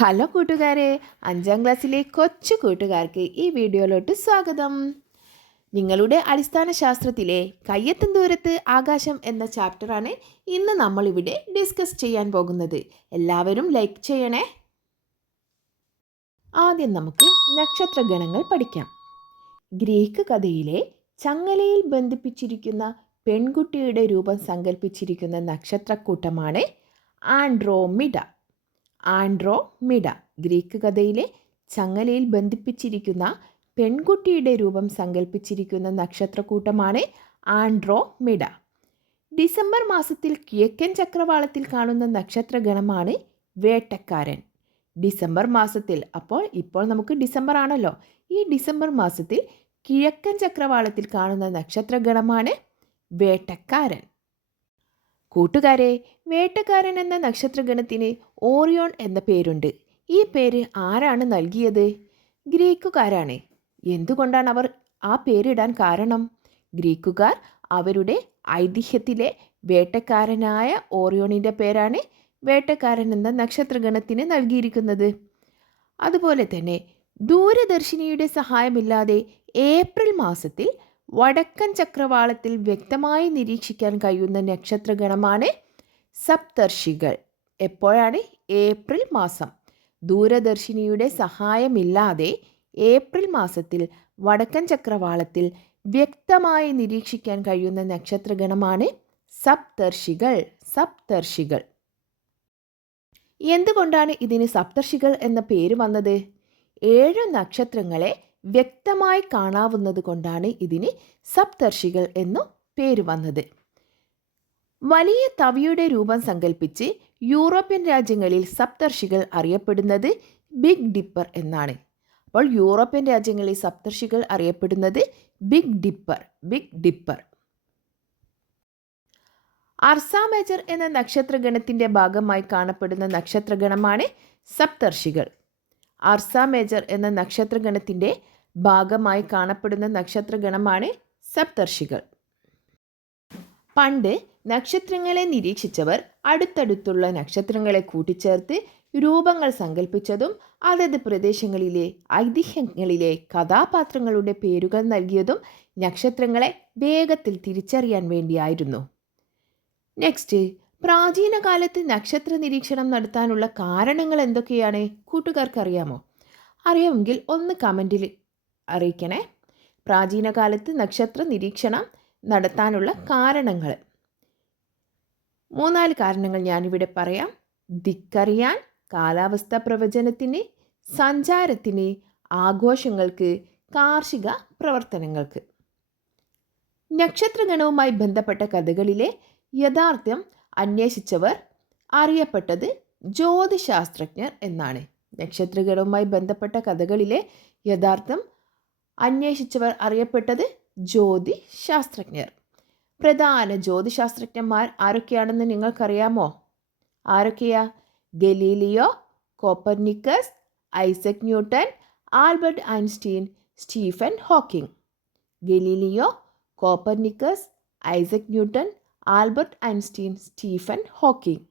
Hello കൂട്ടുകാരെ, 5ാം ക്ലാസ്സിലെ കൊച്ചു കൂട്ടുകാർക്ക് ഈ വീഡിയോയിലോട്ട് സ്വാഗതം. നിങ്ങളുടെ അടിസ്ഥാന ശാസ്ത്രത്തിലെ കയ്യെത്തും ദൂരത്ത് ആകാശം എന്ന ചാപ്റ്ററാണ് ഇന്ന് നമ്മളിവിടെ ഡിസ്കസ് ചെയ്യാൻ പോകുന്നത്. എല്ലാവരും ലൈക്ക് ചെയ്യണേ. ആദ്യം നമുക്ക് നക്ഷത്രഗണങ്ങൾ പഠിക്കാം. ഗ്രീക്ക് കഥയിലെ ചങ്ങലയിൽ ബന്ധിപ്പിച്ചിരിക്കുന്ന പെൺകുട്ടിയുടെ രൂപം സങ്കല്പിച്ചിരിക്കുന്ന നക്ഷത്രക്കൂട്ടമാണ് ആൻഡ്രോമിഡ. ആൻഡ്രോമിഡ ഗ്രീക്ക് കഥയിലെ ചങ്ങലയിൽ ബന്ധിപ്പിച്ചിരിക്കുന്ന പെൺകുട്ടിയുടെ രൂപം സങ്കല്പിച്ചിരിക്കുന്ന നക്ഷത്രക്കൂട്ടമാണ് ആൻഡ്രോമിഡ. ഡിസംബർ മാസത്തിൽ കിഴക്കൻ ചക്രവാളത്തിൽ കാണുന്ന നക്ഷത്രഗണമാണ് വേട്ടക്കാരൻ. ഡിസംബർ മാസത്തിൽ, ഇപ്പോൾ നമുക്ക് ഡിസംബർ ആണല്ലോ, ഈ ഡിസംബർ മാസത്തിൽ കിഴക്കൻ ചക്രവാളത്തിൽ കാണുന്ന നക്ഷത്രഗണമാണ് വേട്ടക്കാരൻ. കൂട്ടുകാരെ, വേട്ടക്കാരൻ എന്ന നക്ഷത്രഗണത്തിന് ഓറിയോൺ എന്ന പേരുണ്ട്. ഈ പേര് ആരാണ് നൽകിയത്? ഗ്രീക്കുകാരാണ്. എന്തുകൊണ്ടാണ് അവർ ആ പേരിടാൻ കാരണം? ഗ്രീക്കുകാർ അവരുടെ ഐതിഹ്യത്തിലെ വേട്ടക്കാരനായ ഓറിയോണിൻ്റെ പേരാണ് വേട്ടക്കാരൻ എന്ന നക്ഷത്രഗണത്തിന് നൽകിയിരിക്കുന്നത്. അതുപോലെ തന്നെ ദൂരദർശിനിയുടെ സഹായമില്ലാതെ ഏപ്രിൽ മാസത്തിൽ വടക്കൻ ചക്രവാളത്തിൽ വ്യക്തമായി നിരീക്ഷിക്കാൻ കഴിയുന്ന നക്ഷത്രഗണമാണ് സപ്തർഷികൾ. എപ്പോഴാണ്? ഏപ്രിൽ മാസം. ദൂരദർശിനിയുടെ സഹായമില്ലാതെ ഏപ്രിൽ മാസത്തിൽ വടക്കൻ ചക്രവാളത്തിൽ വ്യക്തമായി നിരീക്ഷിക്കാൻ കഴിയുന്ന നക്ഷത്രഗണമാണ് സപ്തർഷികൾ. സപ്തർഷികൾ. എന്തുകൊണ്ടാണ് ഇതിന് സപ്തർഷികൾ എന്ന പേര് വന്നത്? 7 നക്ഷത്രങ്ങളെ വ്യക്തമായി കാണാവുന്നത് കൊണ്ടാണ് ഇതിന് സപ്തർഷികൾ എന്നു പേര് വന്നത്. വലിയ തവിയുടെ രൂപം സങ്കല്പിച്ച് യൂറോപ്യൻ രാജ്യങ്ങളിൽ സപ്തർഷികൾ അറിയപ്പെടുന്നത് ബിഗ് ഡിപ്പർ എന്നാണ്. അപ്പോൾ യൂറോപ്യൻ രാജ്യങ്ങളിൽ സപ്തർഷികൾ അറിയപ്പെടുന്നത് Big Dipper. Big Dipper. Ursa Major എന്ന നക്ഷത്രഗണത്തിൻ്റെ ഭാഗമായി കാണപ്പെടുന്ന നക്ഷത്രഗണമാണ് സപ്തർഷികൾ. അർസ മേജർ എന്ന നക്ഷത്രഗണത്തിൻ്റെ ഭാഗമായി കാണപ്പെടുന്ന നക്ഷത്രഗണമാണ് സപ്തർഷികൾ. പണ്ട് നക്ഷത്രങ്ങളെ നിരീക്ഷിച്ചവർ അടുത്തടുത്തുള്ള നക്ഷത്രങ്ങളെ കൂട്ടിച്ചേർത്ത് രൂപങ്ങൾ സങ്കല്പിച്ചതും അതത് പ്രദേശങ്ങളിലെ ഐതിഹ്യങ്ങളിലെ കഥാപാത്രങ്ങളുടെ പേരുകൾ നൽകിയതും നക്ഷത്രങ്ങളെ വേഗത്തിൽ തിരിച്ചറിയാൻ വേണ്ടിയായിരുന്നു. നെക്സ്റ്റ്, പ്രാചീന കാലത്ത് നക്ഷത്ര നിരീക്ഷണം നടത്താനുള്ള കാരണങ്ങൾ എന്തൊക്കെയാണ്? കൂട്ടുകാർക്ക് അറിയാമോ? അറിയാമെങ്കിൽ ഒന്ന് കമൻറ്റിൽ അറിയിക്കണേ. പ്രാചീന കാലത്ത് നക്ഷത്ര നിരീക്ഷണം നടത്താനുള്ള കാരണങ്ങൾ 3-4 കാരണങ്ങൾ ഞാനിവിടെ പറയാം. ദിക്കറിയാൻ, കാലാവസ്ഥാ പ്രവചനത്തിന്, സഞ്ചാരത്തിന്, ആഘോഷങ്ങൾക്ക്, കാർഷിക പ്രവർത്തനങ്ങൾക്ക്. നക്ഷത്രഗണവുമായി ബന്ധപ്പെട്ട കഥകളിലെ യഥാർത്ഥം അന്വേഷിച്ചവർ അറിയപ്പെട്ടത് ജ്യോതിശാസ്ത്രജ്ഞർ എന്നാണ്. നക്ഷത്രഗണവുമായി ബന്ധപ്പെട്ട കഥകളിലെ യഥാർത്ഥം അന്വേഷിച്ചവർ അറിയപ്പെട്ടത് ജ്യോതിശാസ്ത്രജ്ഞർ. പ്രധാന ജ്യോതിശാസ്ത്രജ്ഞന്മാർ ആരൊക്കെയാണെന്ന് നിങ്ങൾക്കറിയാമോ? ആരൊക്കെയാ? Galileo, Copernicus, Isaac Newton, Albert Einstein, Stephen Hawking. Galileo, Copernicus, Isaac Newton, Albert Einstein, Stephen Hawking.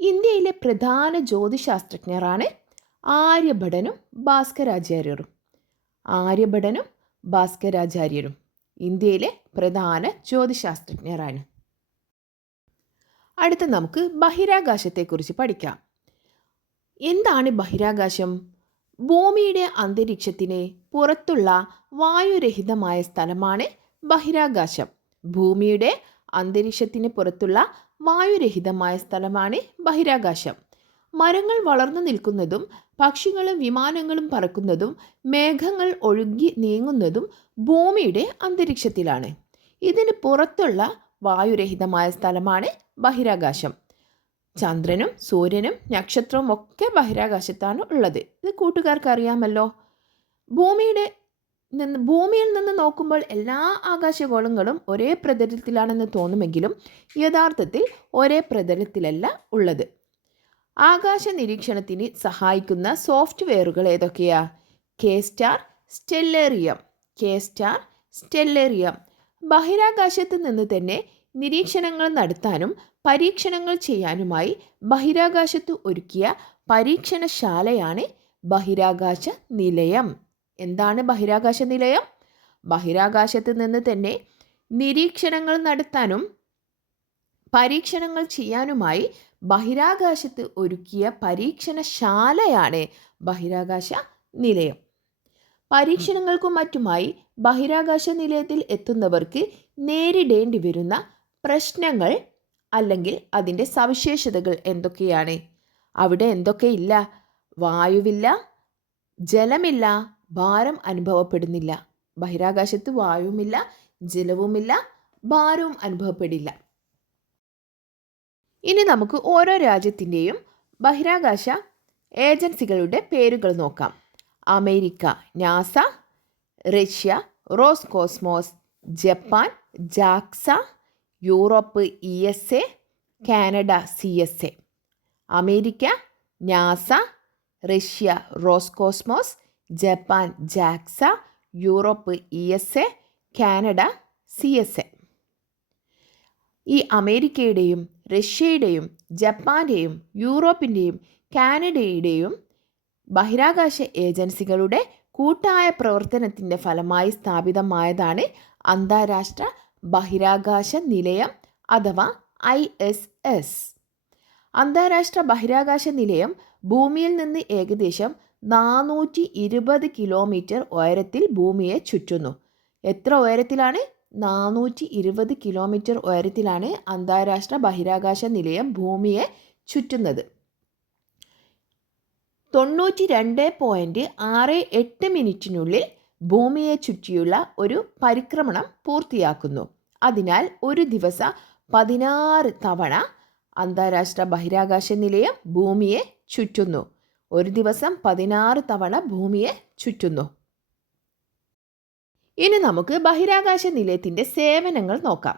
ഇന്ത്യയിലെ പ്രധാന ജ്യോതിശാസ്ത്രജ്ഞരാണ് ആര്യഭടനും ഭാസ്കരാചാര്യരും. ആര്യഭടനും ഭാസ്കരാചാര്യരും ഇന്ത്യയിലെ പ്രധാന ജ്യോതിശാസ്ത്രജ്ഞരാണ്. അടുത്ത നമുക്ക് ബഹിരാകാശത്തെക്കുറിച്ച് പഠിക്കാം. എന്താണ് ബഹിരാകാശം? ഭൂമിയുടെ അന്തരീക്ഷത്തിന് പുറത്തുള്ള വായുരഹിതമായ സ്ഥലമാണ് ബഹിരാകാശം. ഭൂമിയുടെ അന്തരീക്ഷത്തിന് പുറത്തുള്ള വായുരഹിതമായ സ്ഥലമാണ് ബഹിരാകാശം. മരങ്ങൾ വളർന്നു നിൽക്കുന്നതും പക്ഷികളും വിമാനങ്ങളും പറക്കുന്നതും മേഘങ്ങൾ ഒഴുകി നീങ്ങുന്നതും ഭൂമിയുടെ അന്തരീക്ഷത്തിലാണ്. ഇതിന് പുറത്തുള്ള വായുരഹിതമായ സ്ഥലമാണ് ബഹിരാകാശം. ചന്ദ്രനും സൂര്യനും നക്ഷത്രവും ഒക്കെ ബഹിരാകാശത്താണ് ഉള്ളത്. ഇത് കൂട്ടുകാർക്ക് അറിയാമല്ലോ. ഭൂമിയിൽ നിന്ന് നോക്കുമ്പോൾ എല്ലാ ആകാശഗോളങ്ങളും ഒരേ പ്രതലത്തിലാണെന്ന് തോന്നുമെങ്കിലും യഥാർത്ഥത്തിൽ ഒരേ പ്രതലത്തിലല്ല ഉള്ളത്. ആകാശ നിരീക്ഷണത്തിന് സഹായിക്കുന്ന സോഫ്റ്റ്വെയറുകൾ ഏതൊക്കെയാ? K-star, Stellarium. K-star, Stellarium. ബഹിരാകാശത്ത് നിന്ന് തന്നെ നിരീക്ഷണങ്ങൾ നടത്താനും പരീക്ഷണങ്ങൾ ചെയ്യാനുമായി ബഹിരാകാശത്ത് ഒരുക്കിയ പരീക്ഷണശാലയാണ് ബഹിരാകാശ നിലയം. എന്താണ് ബഹിരാകാശ നിലയം? ബഹിരാകാശത്ത് നിന്ന് തന്നെ നിരീക്ഷണങ്ങൾ നടത്താനും പരീക്ഷണങ്ങൾ ചെയ്യാനുമായി ബഹിരാകാശത്ത് ഒരുക്കിയ പരീക്ഷണശാലയാണ് ബഹിരാകാശ നിലയം. പരീക്ഷണങ്ങൾക്കും മറ്റുമായി ബഹിരാകാശ നിലയത്തിൽ എത്തുന്നവർക്ക് നേരിടേണ്ടി വരുന്ന പ്രശ്നങ്ങൾ അല്ലെങ്കിൽ അതിൻ്റെ സവിശേഷതകൾ എന്തൊക്കെയാണ്? അവിടെ എന്തൊക്കെയില്ല? വായുവില്ല, ജലമില്ല, ഭാരം അനുഭവപ്പെടുന്നില്ല. ബഹിരാകാശത്ത് വായുവുമില്ല, ജലവുമില്ല, ഭാരവും അനുഭവപ്പെടില്ല. ഇനി നമുക്ക് ഓരോ രാജ്യത്തിൻ്റെയും ബഹിരാകാശ ഏജൻസികളുടെ പേരുകൾ നോക്കാം. America NASA, Russia Roscosmos, Japan JAXA, Europe ESA, Canada CSA. America NASA, Russia Roscosmos, Japan JAXA, Europe ESA, Canada CSA. ഈ അമേരിക്കയുടെയും റഷ്യയുടെയും ജപ്പാന്റെയും യൂറോപ്പിൻ്റെയും കാനഡയുടെയും ബഹിരാകാശ ഏജൻസികളുടെ കൂട്ടായ പ്രവർത്തനത്തിൻ്റെ ഫലമായി സ്ഥാപിതമായതാണ് അന്താരാഷ്ട്ര ബഹിരാകാശ നിലയം അഥവാ ISS. അന്താരാഷ്ട്ര ബഹിരാകാശ നിലയം ഭൂമിയിൽ നിന്ന് ഏകദേശം 420 കിലോമീറ്റർ ഉയരത്തിൽ ഭൂമിയെ ചുറ്റുന്നു. എത്ര ഉയരത്തിലാണ്? 420 കിലോമീറ്റർ ഉയരത്തിലാണ് അന്താരാഷ്ട്ര ബഹിരാകാശ നിലയം ഭൂമിയെ ചുറ്റുന്നത്. 92.68 മിനിറ്റിനുള്ളിൽ ഭൂമിയെ ചുറ്റിയുള്ള ഒരു പരിക്രമണം പൂർത്തിയാക്കുന്നു. അതിനാൽ ഒരു ദിവസം 16 തവണ അന്താരാഷ്ട്ര ബഹിരാകാശ നിലയം ഭൂമിയെ ചുറ്റുന്നു. ഒരു ദിവസം 16 തവണ ഭൂമിയെ ചുറ്റുന്നു. ഇനി നമുക്ക് ബഹിരാകാശ നിലയത്തിൻ്റെ സേവനങ്ങൾ നോക്കാം.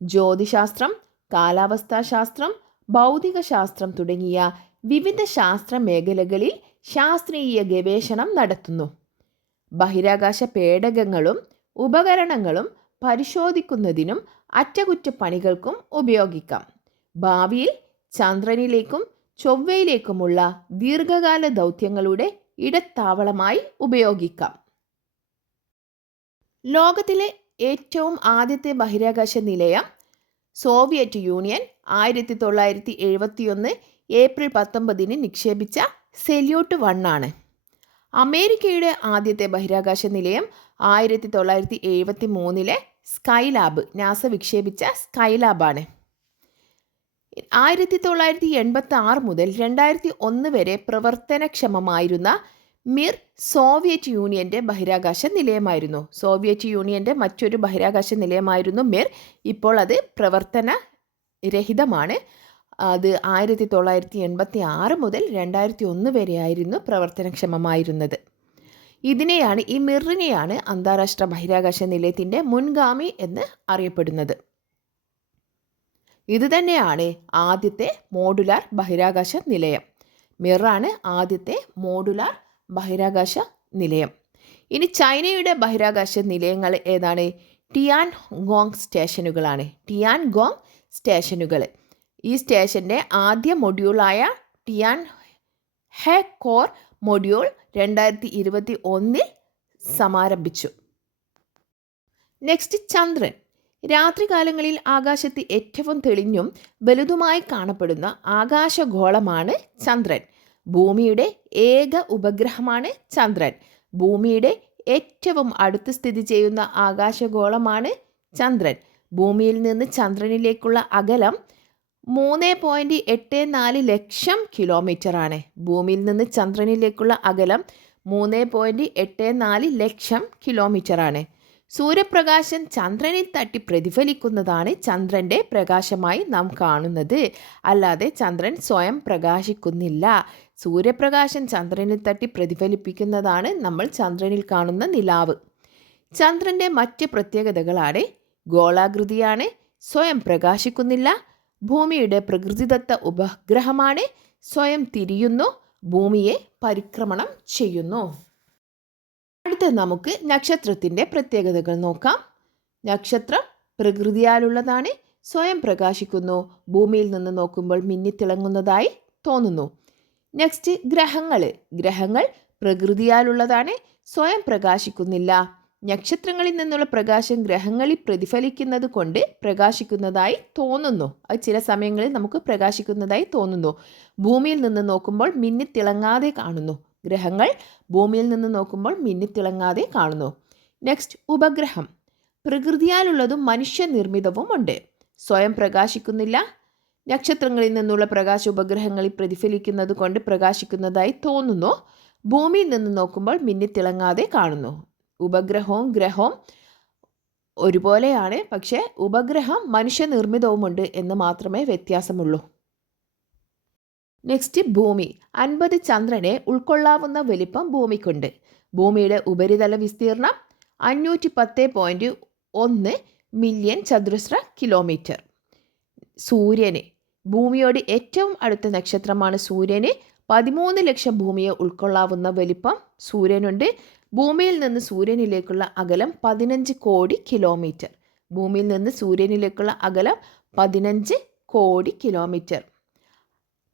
ജ്യോതിശാസ്ത്രം, കാലാവസ്ഥാശാസ്ത്രം, ഭൗതിക ശാസ്ത്രം തുടങ്ങിയ വിവിധ ശാസ്ത്ര മേഖലകളിൽ ശാസ്ത്രീയ ഗവേഷണം നടത്തുന്നു. ബഹിരാകാശ പേടകങ്ങളും ഉപകരണങ്ങളും പരിശോധിക്കുന്നതിനും അറ്റകുറ്റപ്പണികൾക്കും ഉപയോഗിക്കാം. ഭാവിയിൽ ചന്ദ്രനിലേക്കും ചൊവ്വയിലേക്കുമുള്ള ദീർഘകാല ദൗത്യങ്ങളുടെ ഇടത്താവളമായി ഉപയോഗിക്കാം. ലോകത്തിലെ ഏറ്റവും ആദ്യത്തെ ബഹിരാകാശ നിലയം സോവിയറ്റ് യൂണിയൻ 1971 ഏപ്രിൽ 19 നിക്ഷേപിച്ച സെല്യൂട്ട് 1 ആണ്. അമേരിക്കയുടെ ആദ്യത്തെ ബഹിരാകാശ നിലയം 1973 സ്കൈലാബ്, നാസ വിക്ഷേപിച്ച സ്കൈലാബാണ്. 1986 മുതൽ 2001 വരെ പ്രവർത്തനക്ഷമമായിരുന്ന മിർ സോവിയറ്റ് യൂണിയൻ്റെ ബഹിരാകാശ നിലയമായിരുന്നു. സോവിയറ്റ് യൂണിയൻ്റെ മറ്റൊരു ബഹിരാകാശ നിലയമായിരുന്നു മിർ. ഇപ്പോൾ അത് പ്രവർത്തനരഹിതമാണ്. അത് 1986 മുതൽ 2001 വരെയായിരുന്നു പ്രവർത്തനക്ഷമമായിരുന്നത്. ഈ മിറിനെയാണ് അന്താരാഷ്ട്ര ബഹിരാകാശ നിലയത്തിൻ്റെ മുൻഗാമി എന്ന് അറിയപ്പെടുന്നത്. ഇതുതന്നെയാണ് ആദ്യത്തെ മോഡുലാർ ബഹിരാകാശ നിലയം. മിറാണ് ആദ്യത്തെ മോഡുലാർ ബഹിരാകാശ നിലയം. ഇനി ചൈനയുടെ ബഹിരാകാശ നിലയങ്ങൾ ഏതാണ്? ടിയാൻഗോങ് സ്റ്റേഷനുകളാണ്. ടിയാൻഗോങ് സ്റ്റേഷനുകൾ. ഈ സ്റ്റേഷൻ്റെ ആദ്യ മൊഡ്യൂളായ ടിയാൻ ഹെ കോർ മൊഡ്യൂൾ 2021 സമാരംഭിച്ചു. നെക്സ്റ്റ് ചന്ദ്രൻ. രാത്രികാലങ്ങളിൽ ആകാശത്ത് ഏറ്റവും തെളിഞ്ഞും വലുതുമായി കാണപ്പെടുന്ന ആകാശഗോളമാണ് ചന്ദ്രൻ. ഭൂമിയുടെ ഏക ഉപഗ്രഹമാണ് ചന്ദ്രൻ. ഭൂമിയുടെ ഏറ്റവും അടുത്ത് സ്ഥിതി ചെയ്യുന്ന ആകാശഗോളമാണ് ചന്ദ്രൻ. ഭൂമിയിൽ നിന്ന് ചന്ദ്രനിലേക്കുള്ള അകലം 3.84 ലക്ഷം കിലോമീറ്ററാണ്. ഭൂമിയിൽ നിന്ന് ചന്ദ്രനിലേക്കുള്ള അകലം 3.84 ലക്ഷം കിലോമീറ്ററാണ്. സൂര്യപ്രകാശം ചന്ദ്രനിൽ തട്ടി പ്രതിഫലിക്കുന്നതാണ് ചന്ദ്രൻ്റെ പ്രകാശമായി നാം കാണുന്നത്. അല്ലാതെ ചന്ദ്രൻ സ്വയം പ്രകാശിക്കുന്നില്ല. സൂര്യപ്രകാശം ചന്ദ്രനിൽ തട്ടി പ്രതിഫലിപ്പിക്കുന്നതാണ് നമ്മൾ ചന്ദ്രനിൽ കാണുന്ന നിലാവ്. ചന്ദ്രൻ്റെ മറ്റ് പ്രത്യേകതകളാണ്: ഗോളാകൃതിയാണ്, സ്വയം പ്രകാശിക്കുന്നില്ല, ഭൂമിയുടെ പ്രകൃതിദത്ത ഉപഗ്രഹമാണ്, സ്വയം തിരിയുന്നു, ഭൂമിയെ പരിക്രമണം ചെയ്യുന്നു. അടുത്ത നമുക്ക് നക്ഷത്രത്തിൻ്റെ പ്രത്യേകതകൾ നോക്കാം. നക്ഷത്രം പ്രകൃതിയാലുള്ളതാണ്, സ്വയം പ്രകാശിക്കുന്നു, ഭൂമിയിൽ നിന്ന് നോക്കുമ്പോൾ മിന്നിത്തിളങ്ങുന്നതായി തോന്നുന്നു. നെക്സ്റ്റ് ഗ്രഹങ്ങൾ പ്രകൃതിയാലുള്ളതാണ്, സ്വയം പ്രകാശിക്കുന്നില്ല. നക്ഷത്രങ്ങളിൽ നിന്നുള്ള പ്രകാശം ഗ്രഹങ്ങളിൽ പ്രതിഫലിക്കുന്നത് കൊണ്ട് പ്രകാശിക്കുന്നതായി തോന്നുന്നു. അത് ചില സമയങ്ങളിൽ നമുക്ക് പ്രകാശിക്കുന്നതായി തോന്നുന്നു. ഭൂമിയിൽ നിന്ന് നോക്കുമ്പോൾ മിന്നിത്തിളങ്ങാതെ കാണുന്നു. ഗ്രഹങ്ങൾ ഭൂമിയിൽ നിന്ന് നോക്കുമ്പോൾ മിന്നിത്തിളങ്ങാതെ കാണുന്നു. നെക്സ്റ്റ് ഉപഗ്രഹം പ്രകൃതിയാലുള്ളതും മനുഷ്യനിർമ്മിതവുമുണ്ട്. സ്വയം പ്രകാശിക്കുന്നില്ല. നക്ഷത്രങ്ങളിൽ നിന്നുള്ള പ്രകാശം ഉപഗ്രഹങ്ങളിൽ പ്രതിഫലിക്കുന്നത് കൊണ്ട് പ്രകാശിക്കുന്നതായി തോന്നുന്നു. ഭൂമിയിൽ നിന്ന് നോക്കുമ്പോൾ മിന്നിത്തിളങ്ങാതെ കാണുന്നു. ഉപഗ്രഹവും ഗ്രഹവും ഒരുപോലെയാണ്, പക്ഷേ ഉപഗ്രഹം മനുഷ്യനിർമ്മിതവുമുണ്ട് എന്ന് മാത്രമേ വ്യത്യാസമുള്ളൂ. നെക്സ്റ്റ് ഭൂമി. 50 ചന്ദ്രനെ ഉൾക്കൊള്ളാവുന്ന വലിപ്പം ഭൂമിക്കുണ്ട്. ഭൂമിയുടെ ഉപരിതല വിസ്തീർണം 510.1 മില്യൺ ചതുരശ്ര കിലോമീറ്റർ. സൂര്യന് ഭൂമിയോട് ഏറ്റവും അടുത്ത നക്ഷത്രമാണ് സൂര്യന്. 13 ലക്ഷം ഭൂമിയെ ഉൾക്കൊള്ളാവുന്ന വലിപ്പം സൂര്യനുണ്ട്. ഭൂമിയിൽ നിന്ന് സൂര്യനിലേക്കുള്ള അകലം 15 കോടി കിലോമീറ്റർ. ഭൂമിയിൽ നിന്ന് സൂര്യനിലേക്കുള്ള അകലം 15 കോടി കിലോമീറ്റർ.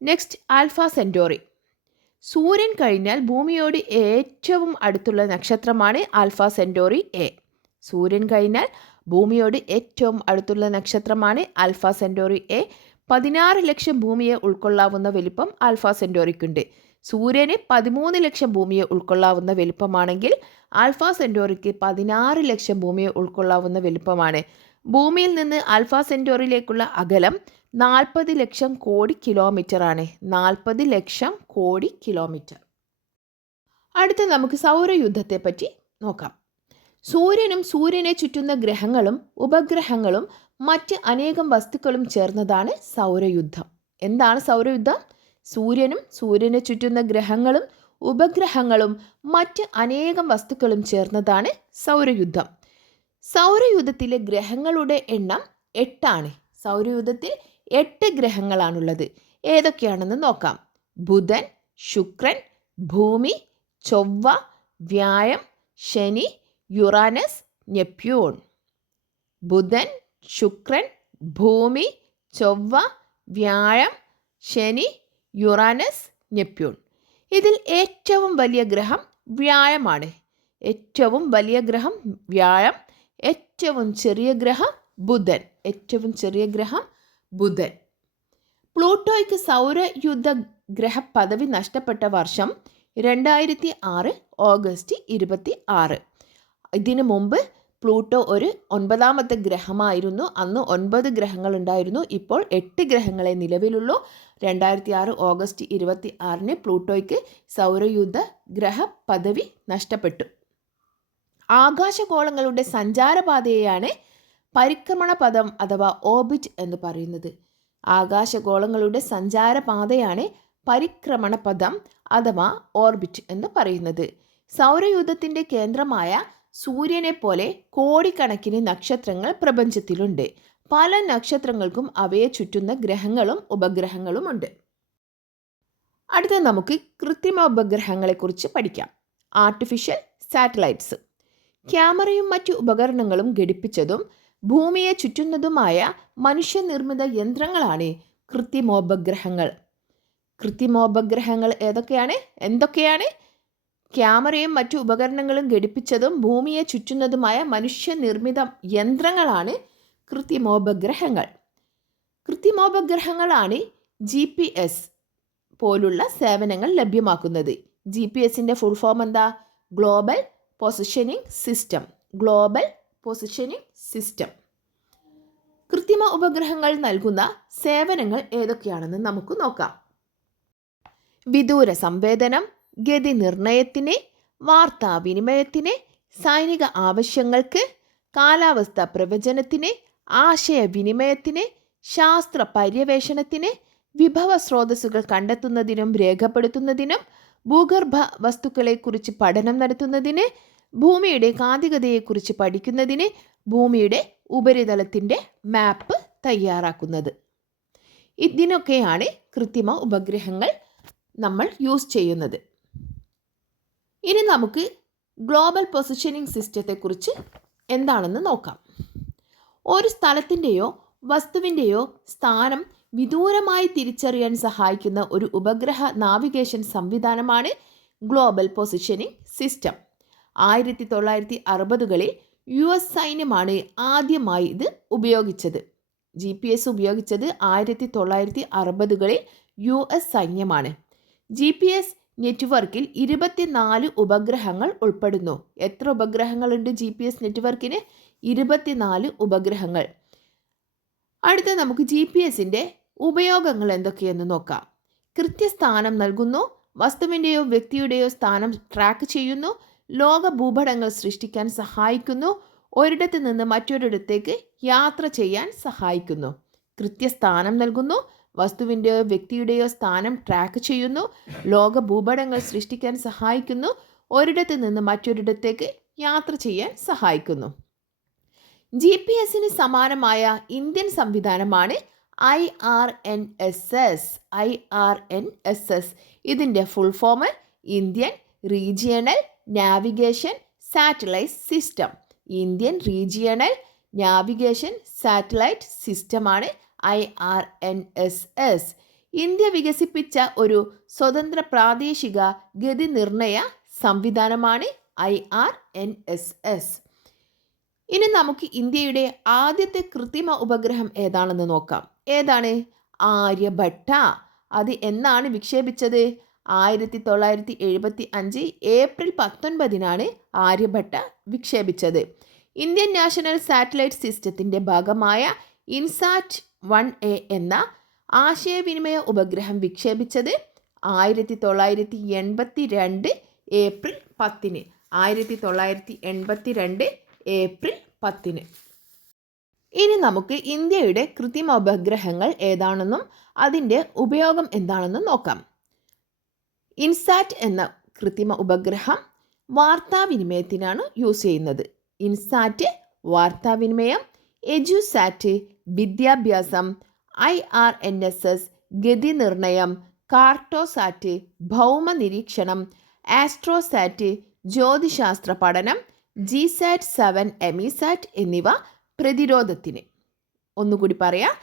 Next alpha Centauri. സൂര്യൻ കഴിഞ്ഞാൽ ഭൂമിയോട് ഏറ്റവും അടുത്തുള്ള നക്ഷത്രമാണ് ആൽഫ സെൻറ്റോറി എ. സൂര്യൻ കഴിഞ്ഞാൽ ഭൂമിയോട് ഏറ്റവും അടുത്തുള്ള നക്ഷത്രമാണ് ആൽഫ സെൻറ്റോറി എ. 16 ലക്ഷം ഭൂമിയെ ഉൾക്കൊള്ളാവുന്ന വലിപ്പം ആൽഫ സെൻറ്റോറിക്കുണ്ട്. സൂര്യന് 13 ലക്ഷം ഭൂമിയെ ഉൾക്കൊള്ളാവുന്ന വലിപ്പമാണെങ്കിൽ ആൽഫ സെൻറ്റോറിക്ക് 16 ലക്ഷം ഭൂമിയെ ഉൾക്കൊള്ളാവുന്ന വലിപ്പമാണ്. ഭൂമിയിൽ നിന്ന് ആൽഫ സെൻറ്റോറിയിലേക്കുള്ള അകലം 40 ലക്ഷം കോടി കിലോമീറ്റർ ആണ്. 40 ലക്ഷം കോടി കിലോമീറ്റർ. അടുത്ത നമുക്ക് സൗരയൂഥത്തെ പറ്റി നോക്കാം. സൂര്യനും സൂര്യനെ ചുറ്റുന്ന ഗ്രഹങ്ങളും ഉപഗ്രഹങ്ങളും മറ്റ് അനേകം വസ്തുക്കളും ചേർന്നതാണ് സൗരയുദ്ധം. എന്താണ് സൗരയുദ്ധം? സൂര്യനും സൂര്യനെ ചുറ്റുന്ന ഗ്രഹങ്ങളും ഉപഗ്രഹങ്ങളും മറ്റ് അനേകം വസ്തുക്കളും ചേർന്നതാണ് സൗരയുദ്ധം. സൗരയൂഥത്തിലെ ഗ്രഹങ്ങളുടെ എണ്ണം 8 ആണ്. സൗരയൂഥത്തിൽ 8 ഗ്രഹങ്ങളാണുള്ളത്. ഏതൊക്കെയാണെന്ന് നോക്കാം. ബുധൻ, ശുക്രൻ, ഭൂമി, ചൊവ്വ, വ്യാഴം, ശനി, യുറാനസ്, നെപ്റ്റ്യൂൺ. ബുധൻ, ശുക്രൻ, ഭൂമി, ചൊവ്വ, വ്യാഴം, ശനി, യുറാനസ്, നെപ്റ്റ്യൂൺ. ഇതിൽ ഏറ്റവും വലിയ ഗ്രഹം വ്യാഴമാണ്. ഏറ്റവും വലിയ ഗ്രഹം വ്യാഴം. ഏറ്റവും ചെറിയ ഗ്രഹം ബുധൻ. ഏറ്റവും ചെറിയ ഗ്രഹം ബുധൻ. പ്ലൂട്ടോയ്ക്ക് സൗരയുദ്ധ ഗ്രഹ പദവി നഷ്ടപ്പെട്ട വർഷം 2006 ഓഗസ്റ്റ് 26. ഇതിനു മുമ്പ് പ്ലൂട്ടോ ഒരു 9ാമത്തെ ഗ്രഹമായിരുന്നു. അന്ന് 9 ഗ്രഹങ്ങൾ ഉണ്ടായിരുന്നു. ഇപ്പോൾ 8 ഗ്രഹങ്ങളെ നിലവിലുള്ളൂ. 2006 ഓഗസ്റ്റ് 26 പ്ലൂട്ടോയ്ക്ക് സൗരയൂഥ ഗ്രഹ പദവി നഷ്ടപ്പെട്ടു. ആകാശഗോളങ്ങളുടെ സഞ്ചാരപാതയെയാണ് പരിക്രമണ പഥം അഥവാ ഓർബിറ്റ് എന്ന് പറയുന്നത്. ആകാശഗോളങ്ങളുടെ സഞ്ചാരപാതയാണ് പരിക്രമണ പഥം അഥവാ ഓർബിറ്റ് എന്ന് പറയുന്നത്. സൗരയൂഥത്തിൻ്റെ കേന്ദ്രമായ സൂര്യനെ പോലെ കോടിക്കണക്കിന് നക്ഷത്രങ്ങൾ പ്രപഞ്ചത്തിലുണ്ട്. പല നക്ഷത്രങ്ങൾക്കും അവയെ ചുറ്റുന്ന ഗ്രഹങ്ങളും ഉപഗ്രഹങ്ങളുമുണ്ട്. അടുത്ത നമുക്ക് കൃത്രിമ ഉപഗ്രഹങ്ങളെക്കുറിച്ച് പഠിക്കാം. Artificial satellites. ക്യാമറയും മറ്റു ഉപകരണങ്ങളും ഘടിപ്പിച്ചതും ഭൂമിയെ ചുറ്റുന്നതുമായ മനുഷ്യനിർമ്മിത യന്ത്രങ്ങളാണ് കൃത്രിമോപഗ്രഹങ്ങൾ. കൃത്രിമോപഗ്രഹങ്ങൾ എന്തൊക്കെയാണ്? ക്യാമറയും മറ്റു ഉപകരണങ്ങളും ഘടിപ്പിച്ചതും ഭൂമിയെ ചുറ്റുന്നതുമായ മനുഷ്യനിർമ്മിത യന്ത്രങ്ങളാണ് കൃത്രിമോപഗ്രഹങ്ങൾ. കൃത്രിമോപഗ്രഹങ്ങളാണ് GPS പോലുള്ള സേവനങ്ങൾ ലഭ്യമാക്കുന്നത്. GPS-ൻ്റെ ഫുൾ ഫോം എന്താ? Global positioning system. Global positioning system. കൃത്രിമ ഉപഗ്രഹങ്ങൾ നൽകുന്ന സേവനങ്ങൾ ഏതൊക്കെയാണെന്ന് നമുക്ക് നോക്കാം. വിദൂര സംവേദനം, ഗതി നിർണയത്തിന്, വാർത്താവിനിമയത്തിന്, സൈനിക ആവശ്യങ്ങൾക്ക്, കാലാവസ്ഥ പ്രവചനത്തിന്, ആശയവിനിമയത്തിന്, ശാസ്ത്ര പര്യവേഷണത്തിന്, വിഭവ സ്രോതസ്സുകൾ കണ്ടെത്തുന്നതിനും രേഖപ്പെടുത്തുന്നതിനും, ഭൂഗർഭ വസ്തുക്കളെക്കുറിച്ച് പഠനം നടത്തുന്നതിന്, ഭൂമിയുടെ കാന്തികതയെക്കുറിച്ച് പഠിക്കുന്നതിന്, ഭൂമിയുടെ ഉപരിതലത്തിൻ്റെ മാപ്പ് തയ്യാറാക്കുന്നത്. ഇതിനൊക്കെയാണ് കൃത്രിമ ഉപഗ്രഹങ്ങൾ നമ്മൾ യൂസ് ചെയ്യുന്നത്. ഇനി നമുക്ക് ഗ്ലോബൽ പൊസിഷനിങ് സിസ്റ്റത്തെക്കുറിച്ച് എന്താണെന്ന് നോക്കാം. ഒരു സ്ഥലത്തിൻ്റെയോ വസ്തുവിൻ്റെയോ സ്ഥാനം വിദൂരമായി തിരിച്ചറിയാൻ സഹായിക്കുന്ന ഒരു ഉപഗ്രഹ നാവിഗേഷൻ സംവിധാനമാണ് ഗ്ലോബൽ പൊസിഷനിംഗ് സിസ്റ്റം. 1960കളിൽ US സൈന്യമാണ് ആദ്യമായി ഇത് ഉപയോഗിച്ചത്. GPS ഉപയോഗിച്ചത് 1960കളിൽ US സൈന്യമാണ്. GPS നെറ്റ്വർക്കിൽ 24 ഉപഗ്രഹങ്ങൾ ഉൾപ്പെടുന്നു. എത്ര ഉപഗ്രഹങ്ങളുണ്ട് GPS നെറ്റ്വർക്കിന്? 24 ഉപഗ്രഹങ്ങൾ. അടുത്ത നമുക്ക് GPS-ൻ്റെ ഉപയോഗങ്ങൾ എന്തൊക്കെയെന്ന് നോക്കാം. കൃത്യസ്ഥാനം നൽകുന്നു, വസ്തുവിൻ്റെയോ വ്യക്തിയുടെയോ സ്ഥാനം ട്രാക്ക് ചെയ്യുന്നു, ലോക ഭൂപടങ്ങൾ സൃഷ്ടിക്കാൻ സഹായിക്കുന്നു, ഒരിടത്ത് നിന്ന് മറ്റൊരിടത്തേക്ക് യാത്ര ചെയ്യാൻ സഹായിക്കുന്നു. കൃത്യസ്ഥാനം നൽകുന്നു, വസ്തുവിൻ്റെയോ വ്യക്തിയുടെയോ സ്ഥാനം ട്രാക്ക് ചെയ്യുന്നു, ലോക ഭൂപടങ്ങൾ സൃഷ്ടിക്കാൻ സഹായിക്കുന്നു, ഒരിടത്ത് നിന്ന് മറ്റൊരിടത്തേക്ക് യാത്ര ചെയ്യാൻ സഹായിക്കുന്നു. GPS-ന് സമാനമായ ഇന്ത്യൻ സംവിധാനമാണ് IRNSS. ഇതിൻ്റെ full form Indian regional navigation satellite system. Indian regional navigation satellite സിസ്റ്റമാണ് IRNSS. ഇന്ത്യ വികസിപ്പിച്ച ഒരു സ്വതന്ത്ര പ്രാദേശിക ഗതി നിർണയ സംവിധാനമാണ് IRNSS. ഇനി നമുക്ക് ഇന്ത്യയുടെ ആദ്യത്തെ കൃത്രിമ ഉപഗ്രഹം ഏതാണെന്ന് നോക്കാം. ഏതാണ്? ആര്യഭട്ട. അത് എന്നാണ് വിക്ഷേപിച്ചത്? 1975 ഏപ്രിൽ 19 ആര്യഭട്ട വിക്ഷേപിച്ചത്. ഇന്ത്യൻ നാഷണൽ സാറ്റലൈറ്റ് സിസ്റ്റത്തിൻ്റെ ഭാഗമായ ഇൻസാറ്റ് 1A എന്ന ആശയവിനിമയ ഉപഗ്രഹം വിക്ഷേപിച്ചത് 1982 ഏപ്രിൽ 10. 1982 ഏപ്രിൽ 10. ഇനി നമുക്ക് ഇന്ത്യയുടെ കൃത്രിമ ഉപഗ്രഹങ്ങൾ ഏതാണെന്നും അതിൻ്റെ ഉപയോഗം എന്താണെന്നും നോക്കാം. ഇൻസാറ്റ് എന്ന കൃത്രിമ ഉപഗ്രഹം വാർത്താവിനിമയത്തിനാണ് യൂസ് ചെയ്യുന്നത്. ഇൻസാറ്റ് വാർത്താവിനിമയം, എജുസാറ്റ് വിദ്യാഭ്യാസം, IRNSS ഗതി നിർണയം, കാർട്ടോസാറ്റ് ഭൗമ നിരീക്ഷണം, ആസ്ട്രോസാറ്റ് ജ്യോതിശാസ്ത്ര പഠനം, GSAT 7 എമിസാറ്റ് എന്നിവ പ്രതിരോധത്തിന്. ഒന്നുകൂടി പറയാം.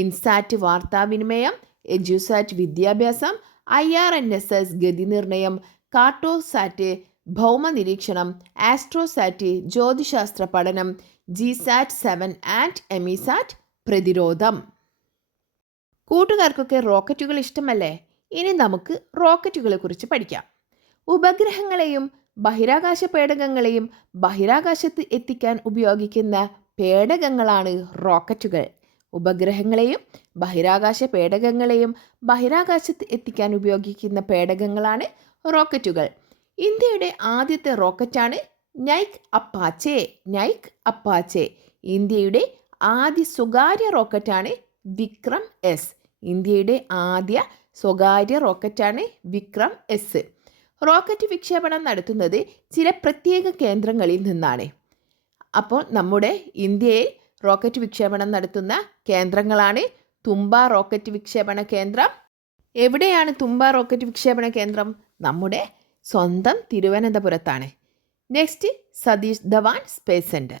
ഇൻസാറ്റ് വാർത്താവിനിമയം, എജുസാറ്റ് വിദ്യാഭ്യാസം, IRNSS ഗതി നിർണയം, കാർട്ടോസാറ്റ് ഭൗമ നിരീക്ഷണം, ആസ്ട്രോസാറ്റ് ജ്യോതിശാസ്ത്ര പഠനം, GSAT 7 ആൻഡ് എമിസാറ്റ് പ്രതിരോധം. കൂട്ടുകാർക്കൊക്കെ റോക്കറ്റുകൾ ഇഷ്ടമല്ലേ? ഇനി നമുക്ക് റോക്കറ്റുകളെ കുറിച്ച് പഠിക്കാം. ഉപഗ്രഹങ്ങളെയും ബഹിരാകാശ പേടകങ്ങളെയും ബഹിരാകാശത്ത് എത്തിക്കാൻ ഉപയോഗിക്കുന്ന പേടകങ്ങളാണ് റോക്കറ്റുകൾ. ഉപഗ്രഹങ്ങളെയും ബഹിരാകാശ പേടകങ്ങളെയും ബഹിരാകാശത്ത് എത്തിക്കാൻ ഉപയോഗിക്കുന്ന പേടകങ്ങളാണ് റോക്കറ്റുകൾ. ഇന്ത്യയുടെ ആദ്യത്തെ റോക്കറ്റാണ് നൈക് അപ്പാച്ചെ. ഇന്ത്യയുടെ ആദ്യ സ്വകാര്യ റോക്കറ്റാണ് വിക്രം S. ഇന്ത്യയുടെ ആദ്യ സ്വകാര്യ റോക്കറ്റാണ് വിക്രം S. റോക്കറ്റ് വിക്ഷേപണം നടത്തുന്നത് ചില പ്രത്യേക കേന്ദ്രങ്ങളിൽ നിന്നാണ്. അപ്പോൾ നമ്മുടെ ഇന്ത്യയിൽ റോക്കറ്റ് വിക്ഷേപണം നടത്തുന്ന കേന്ദ്രങ്ങളാണ് തുമ്പ റോക്കറ്റ് വിക്ഷേപണ കേന്ദ്രം. എവിടെയാണ് തുമ്പ റോക്കറ്റ് വിക്ഷേപണ കേന്ദ്രം? നമ്മുടെ സ്വന്തം തിരുവനന്തപുരത്താണ്. Next Satish Dhawan space centre.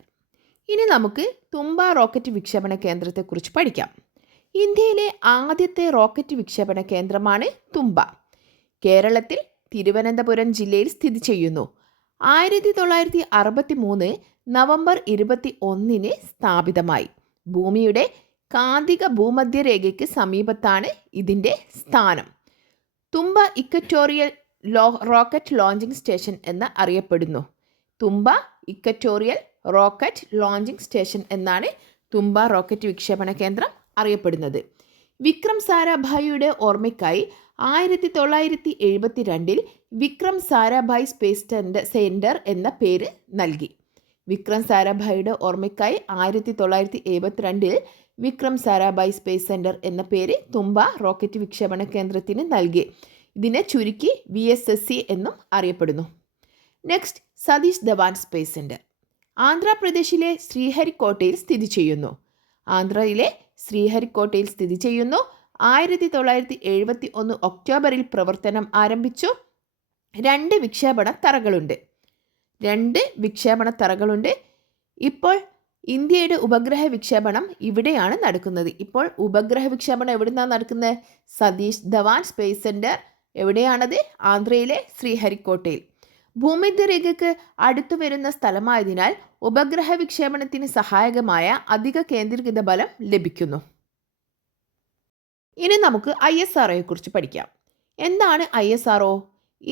ഇനി നമുക്ക് തുമ്പ റോക്കറ്റ് വിക്ഷേപണ കേന്ദ്രത്തെക്കുറിച്ച് പഠിക്കാം. ഇന്ത്യയിലെ ആദ്യത്തെ റോക്കറ്റ് വിക്ഷേപണ കേന്ദ്രമാണ് തുമ്പ. കേരളത്തിൽ തിരുവനന്തപുരം ജില്ലയിൽ സ്ഥിതി ചെയ്യുന്നു. 1963 നവംബർ 21 സ്ഥാപിതമായി. ഭൂമിയുടെ കാന്തിക ഭൂമധ്യരേഖയ്ക്ക് സമീപത്താണ് ഇതിൻ്റെ സ്ഥാനം. തുമ്പ ഇക്വറ്റോറിയൽ റോക്കറ്റ് ലോഞ്ചിങ് സ്റ്റേഷൻ എന്ന് അറിയപ്പെടുന്നു. തുമ്പ ഇക്വറ്റോറിയൽ റോക്കറ്റ് ലോഞ്ചിങ് സ്റ്റേഷൻ എന്നാണ് തുമ്പ റോക്കറ്റ് വിക്ഷേപണ കേന്ദ്രം അറിയപ്പെടുന്നത്. വിക്രം സാരാഭായിയുടെ ഓർമ്മയ്ക്കായി 1972 വിക്രം സാരാഭായ് സ്പേസ് സെൻറ്റർ എന്ന പേര് നൽകി. വിക്രം സാരാഭായിയുടെ ഓർമ്മയ്ക്കായി 1972 വിക്രം സാരാഭായ് സ്പേസ് സെൻറ്റർ എന്ന പേര് തുമ്പ റോക്കറ്റ് വിക്ഷേപണ കേന്ദ്രത്തിന് നൽകി. ഇതിനെ ചുരുക്കി VSSC എന്നും അറിയപ്പെടുന്നു. Next Satish Dhawan space centre. ആന്ധ്രാപ്രദേശിലെ ശ്രീഹരിക്കോട്ടയിൽ സ്ഥിതി ചെയ്യുന്നു. 1971 ഒക്ടോബറിൽ പ്രവർത്തനം ആരംഭിച്ചു. 2 വിക്ഷേപണ തറകളുണ്ട്. ഇപ്പോൾ ഇന്ത്യയുടെ ഉപഗ്രഹ വിക്ഷേപണം ഇവിടെയാണ് നടക്കുന്നത്. ഇപ്പോൾ ഉപഗ്രഹ വിക്ഷേപണം എവിടെ നിന്നാണ് നടക്കുന്നത്? സതീഷ് ധവാൻ സ്പേസ് സെൻറ്റർ എവിടെയാണത്? ആന്ധ്രയിലെ ശ്രീഹരിക്കോട്ടയിൽ. ഭൂമധ്യരേഖയ്ക്ക് അടുത്തു വരുന്ന സ്ഥലമായതിനാൽ ഉപഗ്രഹ വിക്ഷേപണത്തിന് സഹായകമായ അധിക കേന്ദ്രീകൃത ബലം ലഭിക്കുന്നു. ഇനി നമുക്ക് ISROയെ കുറിച്ച് പഠിക്കാം. എന്താണ് ISRO?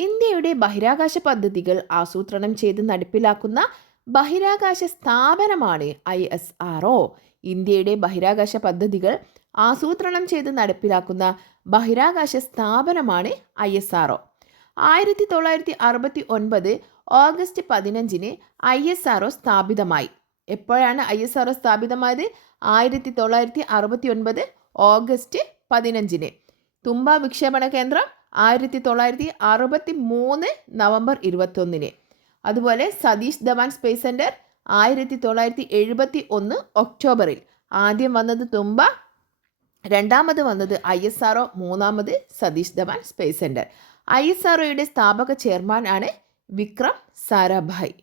ഇന്ത്യയുടെ ബഹിരാകാശ പദ്ധതികൾ ആസൂത്രണം ചെയ്ത് നടപ്പിലാക്കുന്ന ബഹിരാകാശ സ്ഥാപനമാണ് ISRO. ഇന്ത്യയുടെ ബഹിരാകാശ പദ്ധതികൾ ആസൂത്രണം ചെയ്ത് നടപ്പിലാക്കുന്ന ബഹിരാകാശ സ്ഥാപനമാണ് ISRO. 1969 August 15 ISRO സ്ഥാപിതമായി. എപ്പോഴാണ് ISRO സ്ഥാപിതമായത്? 1969 ഓഗസ്റ്റ് 15. തുമ്പ വിക്ഷേപണ കേന്ദ്രം 1963 നവംബർ 21. അതുപോലെ സതീഷ് ധവാൻ സ്പേസ് സെൻറ്റർ 1971 ഒക്ടോബറിൽ. ആദ്യം വന്നത് തുമ്പ, രണ്ടാമത് വന്നത് ISRO, മൂന്നാമത് സതീഷ് ധവാൻ സ്പേസ് സെൻറ്റർ. ISROയുടെ സ്ഥാപക ചെയർമാൻ ആണ് വിക്രം സാരാഭായ്.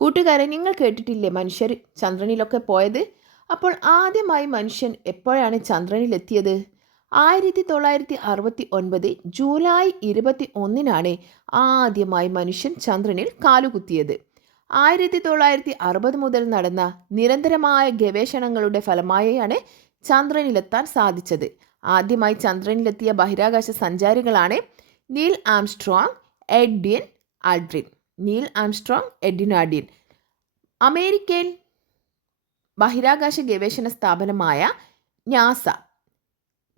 കൂട്ടുകാരെ, നിങ്ങൾ കേട്ടിട്ടില്ലേ മനുഷ്യർ ചന്ദ്രനിലൊക്കെ പോയത്? അപ്പോൾ ആദ്യമായി മനുഷ്യൻ എപ്പോഴാണ് ചന്ദ്രനിലെത്തിയത്? 1969 ജൂലൈ 21 ആദ്യമായി മനുഷ്യൻ ചന്ദ്രനിൽ കാലുകുത്തിയത്. 1960 മുതൽ നടന്ന നിരന്തരമായ ഗവേഷണങ്ങളുടെ ഫലമായാണ് ചന്ദ്രനിലെത്താൻ സാധിച്ചത്. ആദ്യമായി ചന്ദ്രനിലെത്തിയ ബഹിരാകാശ സഞ്ചാരികളാണ് Neil Armstrong, Edwin Aldrin. American ബഹിരാകാശ ഗവേഷണ സ്ഥാപനമായ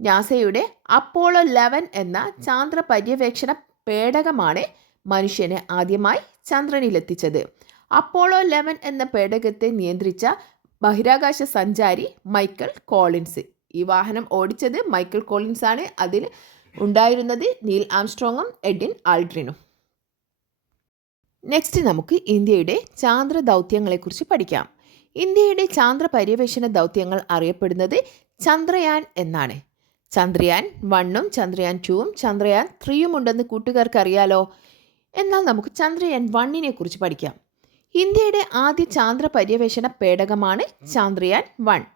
നാസയുടെ അപ്പോളോ 11 എന്ന ചാന്ദ്ര പര്യവേക്ഷണ പേടകമാണ് മനുഷ്യനെ ആദ്യമായി ചന്ദ്രനിലെത്തിച്ചത്. അപ്പോളോ 11 എന്ന പേടകത്തെ നിയന്ത്രിച്ച ബഹിരാകാശ സഞ്ചാരി മൈക്കൽ കോളിൻസ്. ഈ വാഹനം ഓടിച്ചത് മൈക്കൽ കോളിൻസ് ആണ്. അതിൽ ഉണ്ടായിരുന്നത് നീൽ ആംസ്ട്രോങ്ങും എഡ്വിൻ ആൾഡ്രിനും. നെക്സ്റ്റ് നമുക്ക് ഇന്ത്യയുടെ ചാന്ദ്ര ദൗത്യങ്ങളെക്കുറിച്ച് പഠിക്കാം. ഇന്ത്യയുടെ ചാന്ദ്ര പര്യവേഷണ ദൗത്യങ്ങൾ അറിയപ്പെടുന്നത് ചന്ദ്രയാൻ എന്നാണ്. ചന്ദ്രയാൻ 1ഉം ചന്ദ്രയാൻ 2ഉം ചന്ദ്രയാൻ 3ഉം ഉണ്ടെന്ന് കൂട്ടുകാർക്ക് അറിയാലോ. എന്നാൽ നമുക്ക് ചന്ദ്രയാൻ 1നെ കുറിച്ച് പഠിക്കാം. ഇന്ത്യയുടെ ആദ്യ ചാന്ദ്ര പര്യവേഷണ പേടകമാണ് ചന്ദ്രയാൻ 1.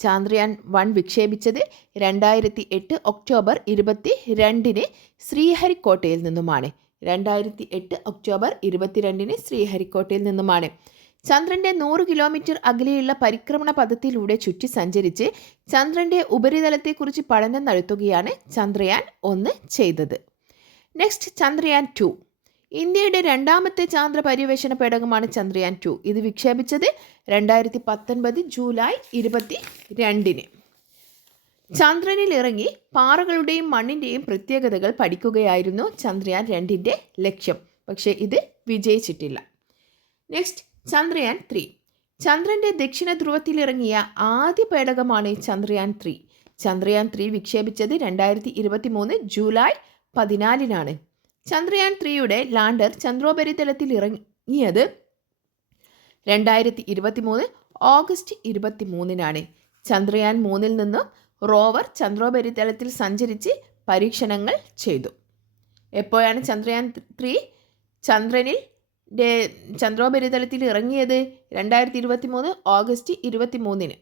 ചന്ദ്രയാൻ 1 വിക്ഷേപിച്ചത് 2008 ഒക്ടോബർ 22 ശ്രീഹരിക്കോട്ടയിൽ നിന്നുമാണ്. 2008 ഒക്ടോബർ 22 ശ്രീഹരിക്കോട്ടയിൽ നിന്നുമാണ്. ചന്ദ്രൻ്റെ 100 കിലോമീറ്റർ അകലെയുള്ള പരിക്രമണ പഥത്തിലൂടെ ചുറ്റി സഞ്ചരിച്ച് ചന്ദ്രൻ്റെ ഉപരിതലത്തെക്കുറിച്ച് പഠനം നടത്തുകയാണ് ചന്ദ്രയാൻ 1 ചെയ്തത്. നെക്സ്റ്റ് ചന്ദ്രയാൻ 2. ഇന്ത്യയുടെ രണ്ടാമത്തെ ചാന്ദ്ര പര്യവേഷണ പേടകമാണ് ചന്ദ്രയാൻ 2. ഇത് വിക്ഷേപിച്ചത് 2019 ജൂലൈ 22. ചന്ദ്രനിൽ ഇറങ്ങി പാറകളുടെയും മണ്ണിൻ്റെയും പ്രത്യേകതകൾ പഠിക്കുകയായിരുന്നു ചന്ദ്രയാൻ 2ൻ്റെ ലക്ഷ്യം. പക്ഷേ ഇത് വിജയിച്ചിട്ടില്ല. നെക്സ്റ്റ് ചന്ദ്രയാൻ 3. ചന്ദ്രൻ്റെ ദക്ഷിണ ധ്രുവത്തിലിറങ്ങിയ ആദ്യ പേടകമാണ് ചന്ദ്രയാൻ 3. ചന്ദ്രയാൻ 3 വിക്ഷേപിച്ചത് 2023 ജൂലൈ 14. ചന്ദ്രയാൻ 3യുടെ ലാൻഡർ ചന്ദ്രോപരിതലത്തിൽ ഇറങ്ങിയത് 2023 ഓഗസ്റ്റ് 23. ചന്ദ്രയാൻ 3ൽ നിന്നും റോവർ ചന്ദ്രോപരിതലത്തിൽ സഞ്ചരിച്ച് പരീക്ഷണങ്ങൾ ചെയ്തു. എപ്പോഴാണ് ചന്ദ്രയാൻ 3 ചന്ദ്രോപരിതലത്തിൽ ഇറങ്ങിയത്? 2023 ഓഗസ്റ്റ് 23.